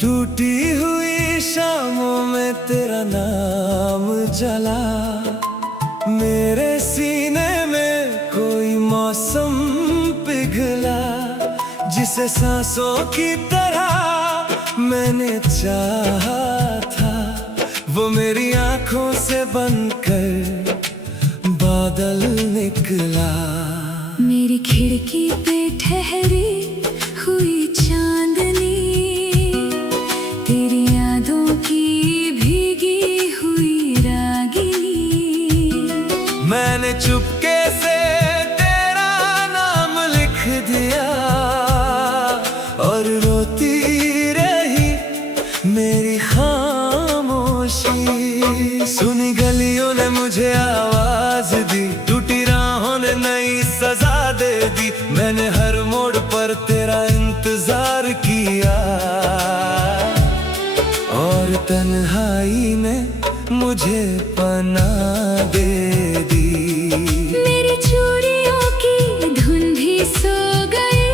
टूटी हुई शामों में तेरा नाम जला, मेरे सीने में कोई मौसम पिघला, जिसे सांसों की तरह मैंने चाहा था, वो मेरी आंखों से बनकर बादल निकला। मेरी खिड़की पे ठहरी हुई चांदनी, तेरी यादों की भीगी हुई रागिनी। मैंने चुपके से तेरा नाम लिख दिया और रोती रही मेरी खामोशी। सुनी गलियों ने मुझे आवाज दी, टूटी राहों ने नई सजा दे दी। मैंने हर मोड़ पर तेरा इंतजार किया और तन्हाई ने मुझे पनाह दे दी। मेरी चूड़ियों की धुन भी सो गई,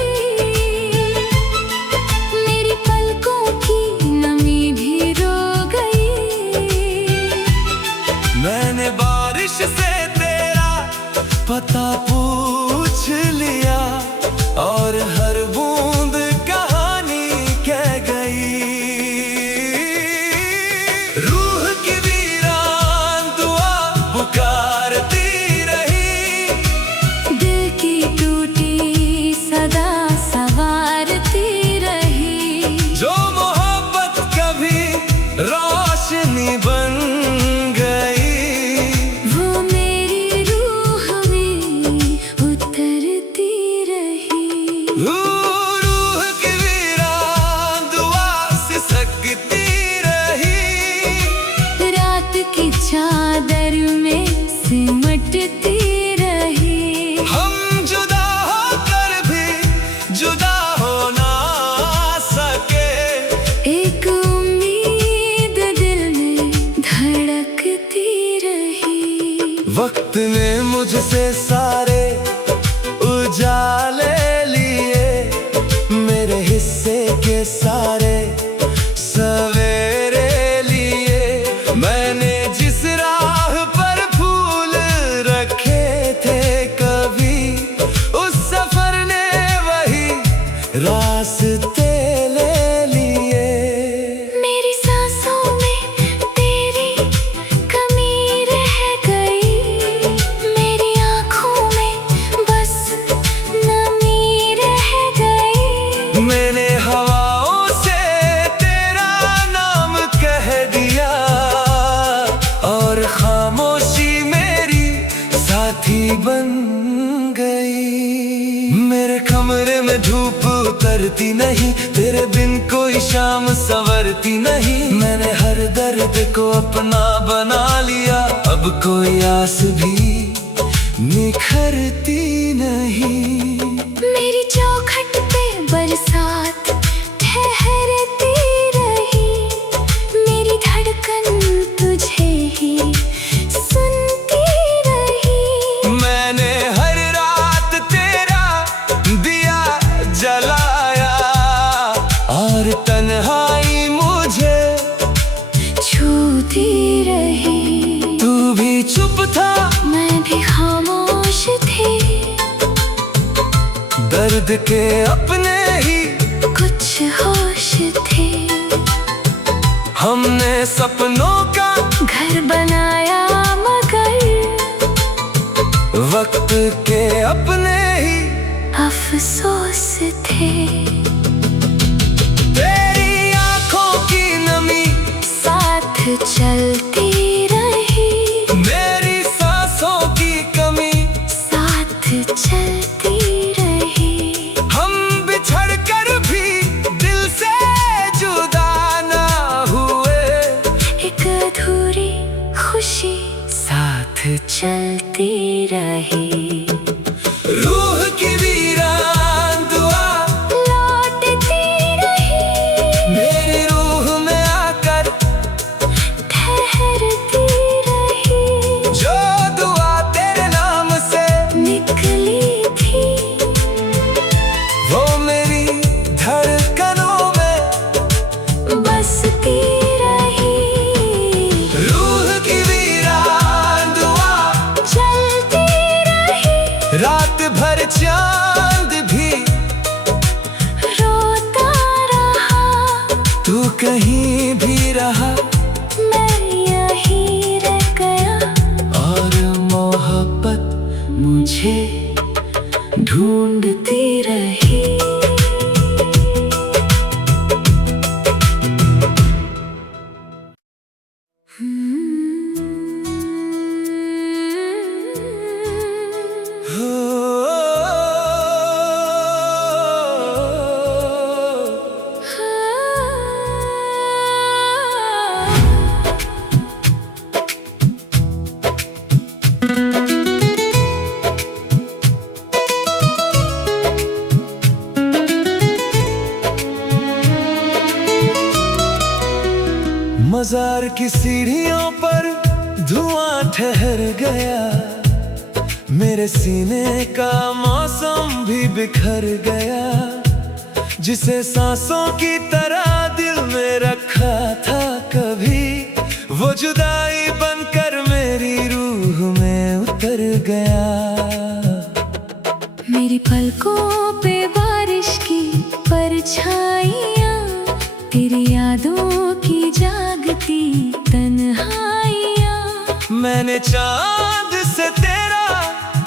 मेरी पलकों की नमी भी रो गई। मैंने बारिश से तेरा पता पूछ लिया और हर बूंद कहानी कह गई। रूह की वीरान दुआ पुकारती रही, दिल की टूटी सदा सवारती रही। जो मोहब्बत कभी रोशनी बन गई, वो मेरी रूह में उतरती रही। रूह की वीरान दुआ सिसकती रही, रात की चादर में सिमटती रही। हम जुदा होकर भी जुदा हो ना सके। एक उम्मीद दिल में धड़कती रही। वक्त ने मुझसे सारे उजाले लिए, मेरे हिस्से के सारे सवेरे लिए। मैंने जिस राह पर फूल रखे थे कभी, उस सफर ने वही रास्ते ले लिए। मेरी सांसों में तेरी कमी रह गई, मेरी आँखों में बस नमी रह गई। मैंने हवाओं से तेरा नाम कह दिया और खामोशी मेरी साथी बन गई। मेरे कमरे में धूप उतरती नहीं, तेरे बिन कोई शाम संवरती नहीं। मैंने हर दर्द को अपना बना लिया, अब कोई आस भी निखरती नहीं। मेरी चौखट पे बरसात ठहरती रही, मेरी धड़कन तुझे ही सुनती रही। मैंने हर रात तेरा दिया जलाया और तन्हाई मुझे छूती रही। तू भी चुप था, मैं भी खामोश थी, दर्द के अपने ही कुछ होश थे। हमने सपनों का घर बनाया मगर वक्त के अपने ही अफसोस थे। तेरी आंखों की नमी साथ चलती रही, मेरी सांसों की कमी साथ चलती रही। हर चांद भी रोता रहा, तू कहीं भी रहा, मैं यहीं रह गया। और मोहब्बत मुझे ढूंढती रही। मजार की सीढ़ियों पर धुआं ठहर गया, मेरे सीने का मौसम भी बिखर गया। जिसे सांसों की तरह दिल में रखा था कभी, वो जुदाई बनकर मेरी रूह में उतर गया। मेरी पलकों पे बारिश की परछाइयाँ, तेरी यादों की जागती तन्हाइयाँ। मैंने चांद से तेरा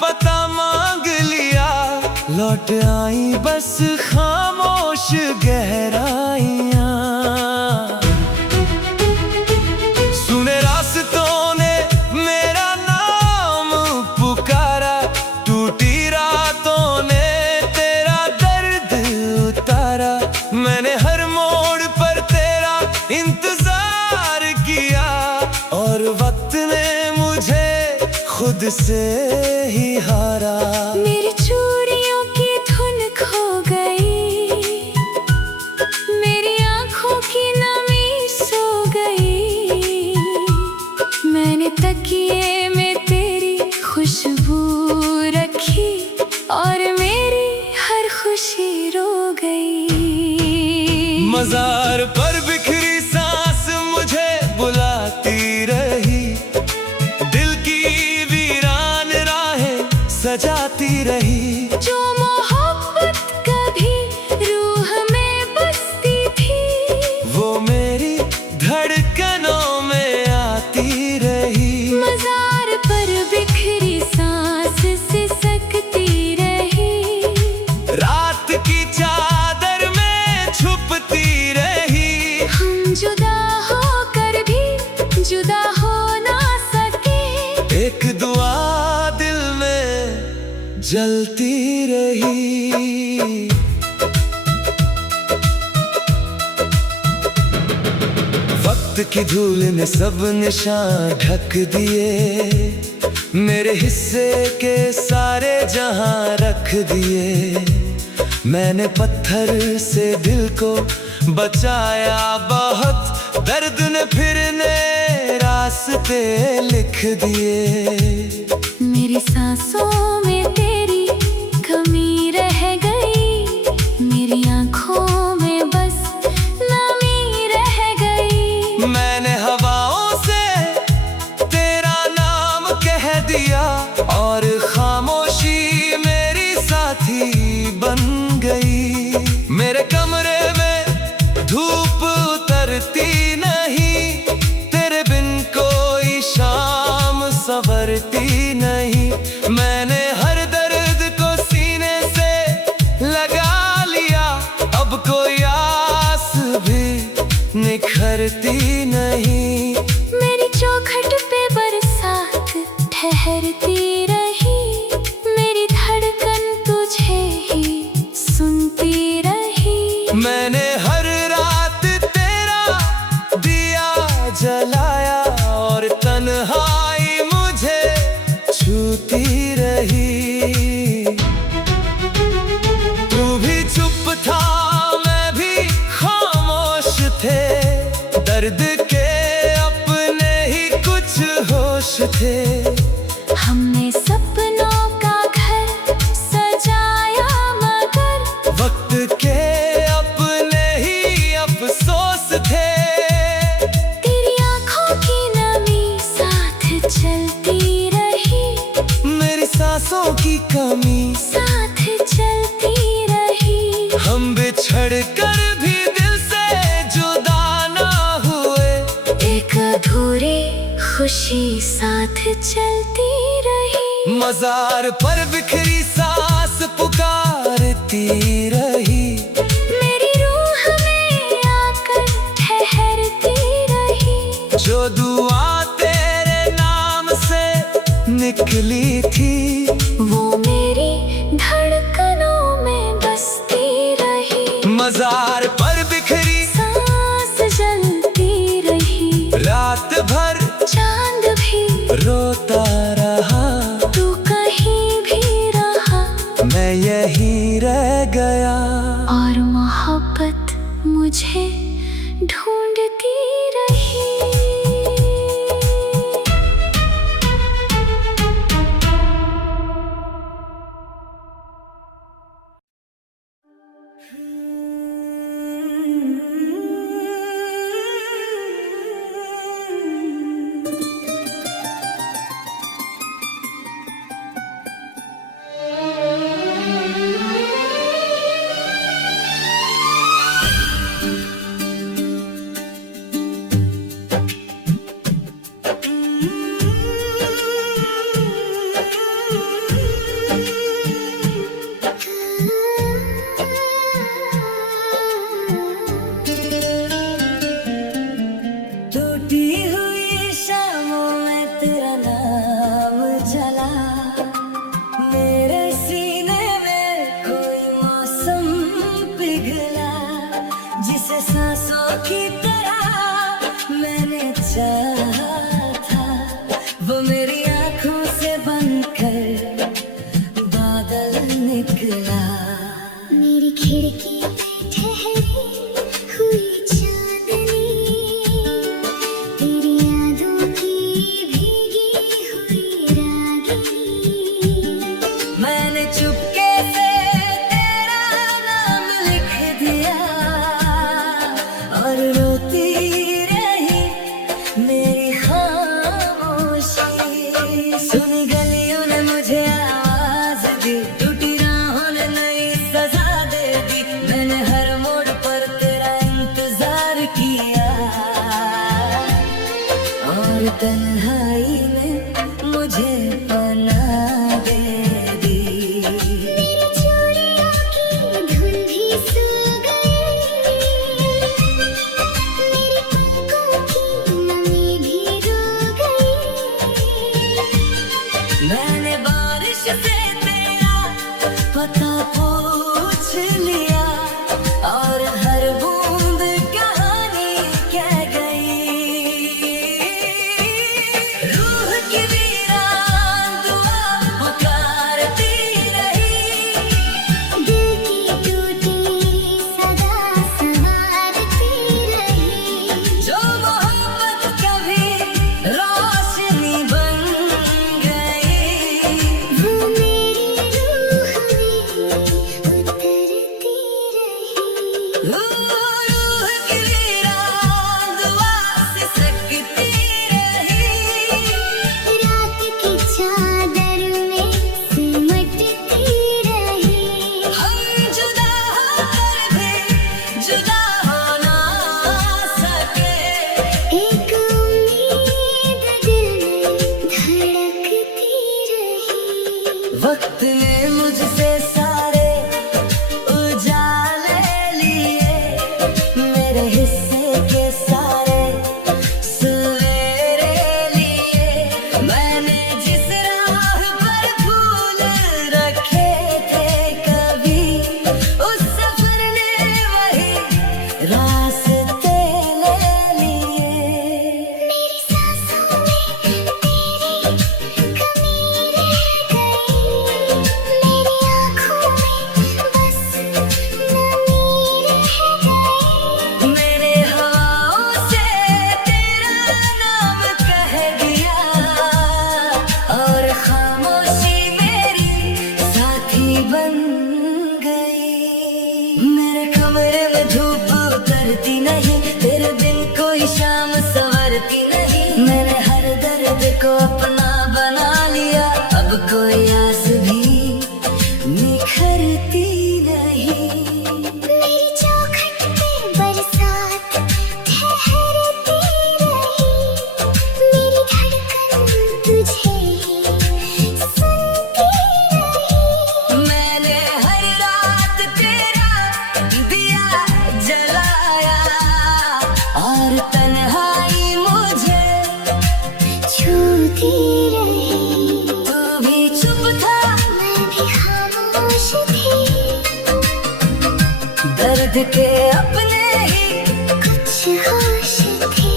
पता मांग लिया, लौट आई बस खामोश गहराइयाँ। सुने रास्तों ने मेरा नाम पुकारा, टूटी रातों ने तेरा दर्द उतारा। मैंने हर मोड़ पर तेरा इंतजार किया, और वक्त ने मुझे खुद से ही हारा। मेरी चूड़ियों की धुन खो गई, मेरी आँखों की नमी सो गई। मैंने तकिए में तेरी खुशबू रखी, और मेरी हर खुशी रो गई। मजार पर बिखरी सांस मुझे बुलाती रही, दिल की वीरान राहें सजाती रही। जो मोहब्बत कभी रूह में बसती थी, वो मेरी धड़कनों में आती रही। मजार पर बिखरी सांस सिसकती रही, रात की चादर में छुपती रही। हम जुदा होकर भी जुदा हो ना सके, एक दुआ दिल में जलती रही। वक्त की धूल ने सब निशान ढक दिए, मेरे हिस्से के सारे जहां रख दिए। मैंने पत्थर से दिल को बचाया बहुत, दर्द ने फिर नए रास्ते लिख दिए। मेरी सांसों में तेरी कमी रह गई, मेरी आँखों में बस नमी रह गई। मैंने हवाओं से तेरा नाम कह दिया, और खामोशी मेरी साथी बन गई। मेरे कमरे में धूप उतरती नहीं, तेरे बिन कोई शाम संवरती नहीं। मैंने हर दर्द को सीने से लगा लिया, अब कोई आस भी निखरती नहीं। मेरी चौखट पे बरसात ठहरती रही, मेरी धड़कन तुझे ही सुनती रही। मैंने हर रात तेरा दिया जलाया, और तन्हाई मुझे छूती रही। तू भी चुप था, मैं भी खामोश थे, दर्द लड़कर भी दिल से जुदा ना हुए। एक अधूरी खुशी साथ चलती रही। मजार पर बिखरी सांस पुकारती रही। मेरी रूह में आकर ठहरती रही। जो दुआ तेरे नाम से निकली थी, वो मेरी धड़कनों में बसती रही। मजार पर बिखरी सांस जलती रही। रात भर चांद भी रोता रहा। तू कहीं भी रहा, मैं यहीं रह गया। और मोहब्बत मुझे ढूंढती रही। टूटी हुई शामों में तेरा नाम जला। मेरे सीने में कोई मौसम पिघला, जिसे सांसों की तरह मैंने चाहा था। वो मेरी आंखों से बनकर बादल निकला। मेरी खिड़की पे ठहरी हुई चांदनी, तेरी यादों की भीगी हुई रागिनी। मैंने चुपके से तेरा नाम लिख दिया, और रोती रही मेरी खामोशी। सुनी गलियों ने मुझे आवाज दी, टूटी राहों ने नई सजा दे दी। मैंने हर मोड़ पर तेरा इंतजार किया, और तन्हाई ने मुझे पनाह दे दी। मेरी चूड़ियों की धुन भी सो गई, मेरी पलकों की नमी भी रो गई। मैंने बारिश से तेरा पता पूछ लिया, और हर बूंद कहानी कह गई। रूह की वीरान दुआ पुकारती रही। दिल की टूटी सदा संवारती रही। जो मोहब्बत कभी रोशनी बन गई, वो मेरी रूह में उतरती रही। रूह की वीरान दुआ सिसकती रही। रात की चादर में सिमटती रही। हम जुदा होकर भी जुदा हो ना सके। एक उम्मीद दिल में धड़कती रही। वक्त ने मुझसे सारे उजाले लिए, मेरे हिस्से के सारे सवेरे लिए। मैंने जिस राह पर फूल रखे थे कभी, उस सफर ने वही रास्ते ले लिए। मेरी सांसों में तेरी कमी रह गई। मेरी आँखों में बस नमी रह गई। मेरे हवाओं से तेरा नाम कह दिया, और खामोशी मेरी साथी बन गई। मेरे कमरे में धूप उतरती नहीं, तेरे बिन कोई शाम संवरती नहीं। मैंने हर दर्द को अपना बना लिया, अब कोई आस भी निखरती नहीं। मेरी चाह होश थे, दर्द के अपने ही कुछ होश थे।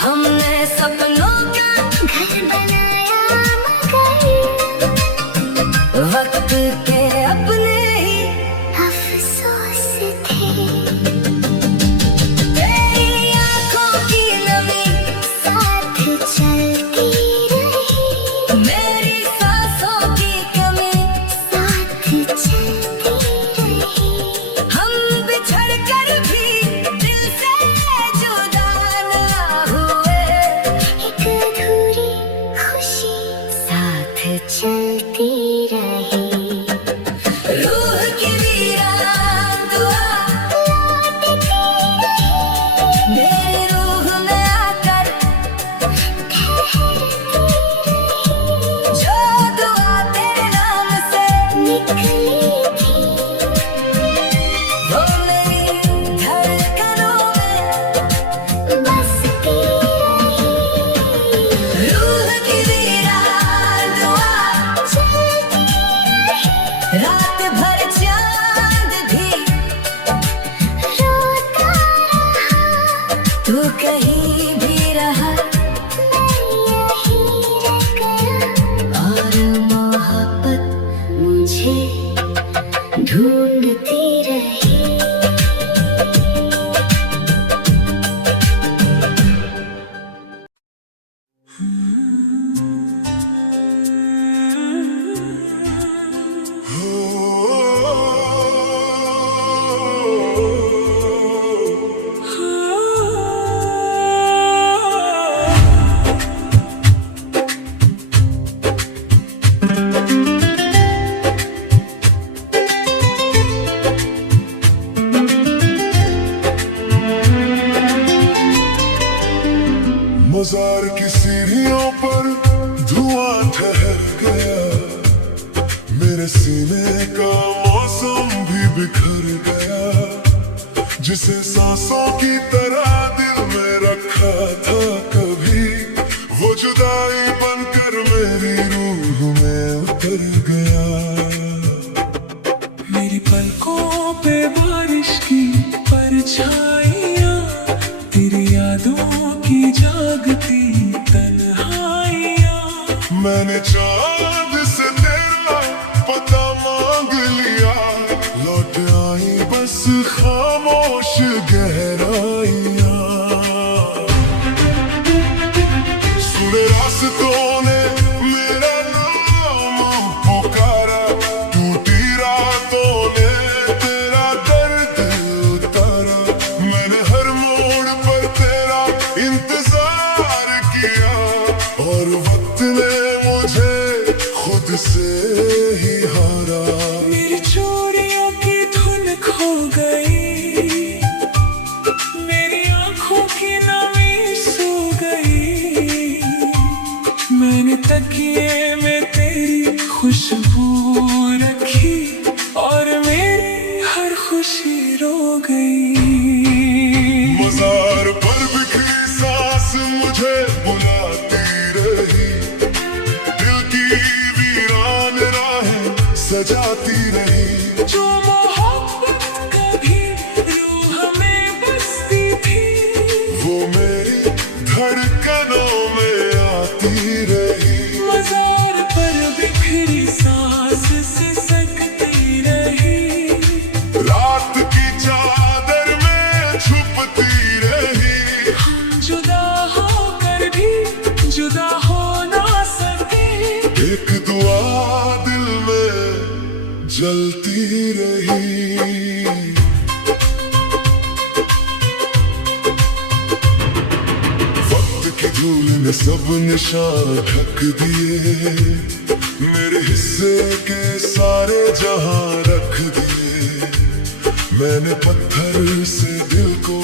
हमने सपनों का घर बनाया मगर वक्त के अपने ही अफसोस थे। तेरी आंखों की नमी साथ चलती रही, मेरी सांसों की कमी साथ चलती रही। हम बिछड़ कर भी दिल से जुदा ना हुए, एक अधूरी खुशी साथ चलती रही। रूह की वीरान दुआ लौटती रही, मेरी रूह में आकर ठहरती रही। जो दुआ तेरे नाम से निकली थी वो मेरी धड़कनों में बसती रही। रूह की वीरान दुआ चलती रही, रात भर चांद भी रोता रहा। तू कहीं भी रहा मैं यहीं रह गया और मोहब्बत मुझे ढूंढती रही। मजार की सीढ़ियों पर धुआं ठहर गया, मेरे सीने का मौसम भी बिखर गया। जिसे सांसों की तरह दिल में रखा था कभी, वो जुदाई बनकर मेरी रूह में उतर गया। मेरी पलकों पे बारिश की परछाइयाँ, तेरी यादों की जागती तन्हाइयाँ। मैंने चांद से तेरा पता मांग लिया, लौट आई बस खामोश गहराइयाँ। सुने रास्तों ने मेरा नाम पुकारा, टूटी रातों ने तेरा दर्द उतारा। मैंने हर मोड़ पर तेरा इंतजार किया, और वक्त ने मुझे खुद से ही हारा। मेरी चोरियों की धुन खो गई, मेरी आंखों की नमी सो गई। मैंने तकिए में तेरी खुशबू रखी, और मेरी हर खुशी रो गई। मजार पर बिखरी सांस मुझे बुलाती रही, दिल की वीरान राहें सजाती रही। जो मोहब्बत कभी रूह में बसती थी, वो मेरी धड़कनों में आती रही। मजार पर बिखरी सांस सिसकती रही। रात की चादर में छुपती रही, हम जुदा होकर भी जुदा हो ना सके। एक दुआ दिल में जलती रही। वक्त की धूल ने सब निशान ढक दिए, मेरे हिस्से के सारे जहां रख दिए। मैंने पत्थर से दिल को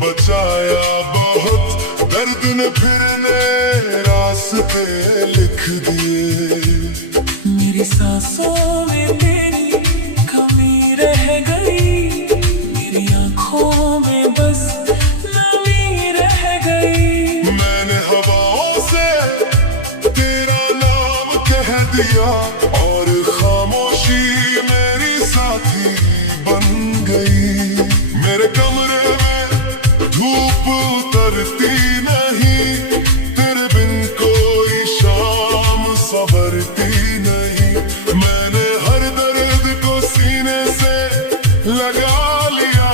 बचाया बहुत, दर्द ने फिर नए रास्ते लिख दिए। मेरी सांसों में तेरी कमी रह गई, मेरी आंखों में बस नमी रह गई। मैंने हवाओं से तेरा नाम कह दिया, और खामोश संवरती नहीं, तेरे बिन कोई शाम संवरती नहीं। मैंने हर दर्द को सीने से लगा लिया,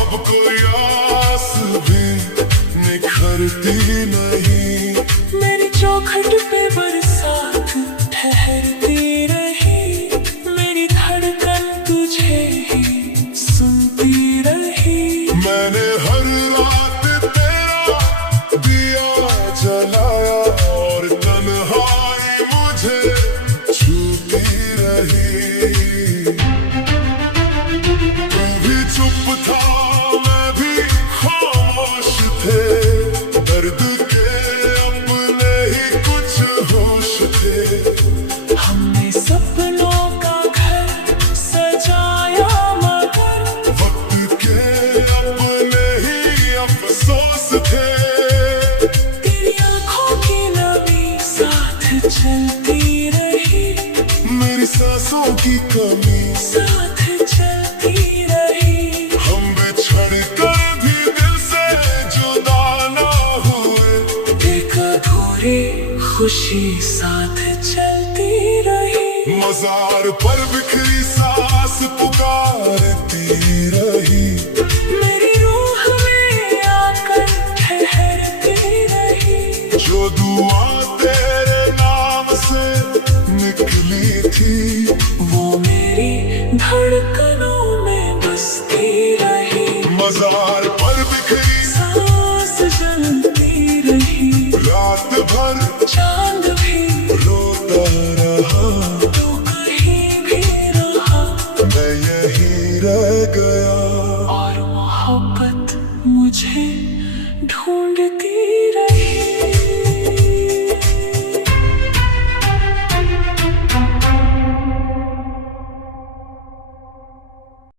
अब कोई आस भी निखरती नहीं। मेरी चौखट पे बरसात ठहरती रही, मेरी धड़कन तुझे ही सुनती रही। मैंने हर रात तेरा दिया जलाया, और तन्हाई मुझे छूती रही। तू भी चुप था, मैं भी खामोश थे, दर्द के अपने ही कुछ होश थे। हमने सपनों का घर सजाया, मगर वक्त के अपने ही अफसोस थे। तेरी आंखों की नमी साथ चलती रही, मेरी सांसों की कमी साथ चलती रही। हम बिछड़ कर भी दिल से जुदा ना हुए, एक अधूरी खुशी साथ चलती रही। मजार पर बिखरी सांस पुकारती रही। मेरी रूह में आकर ठहरती रही, जो दुआ तेरे नाम से निकली थी, वो मेरी धड़कनों में बसती रही। मजार पर बिखरी सांस जलती रही, रात भर चांद भी रोता रहा, तो कहीं भी रहा। मैं यहीं रह गया।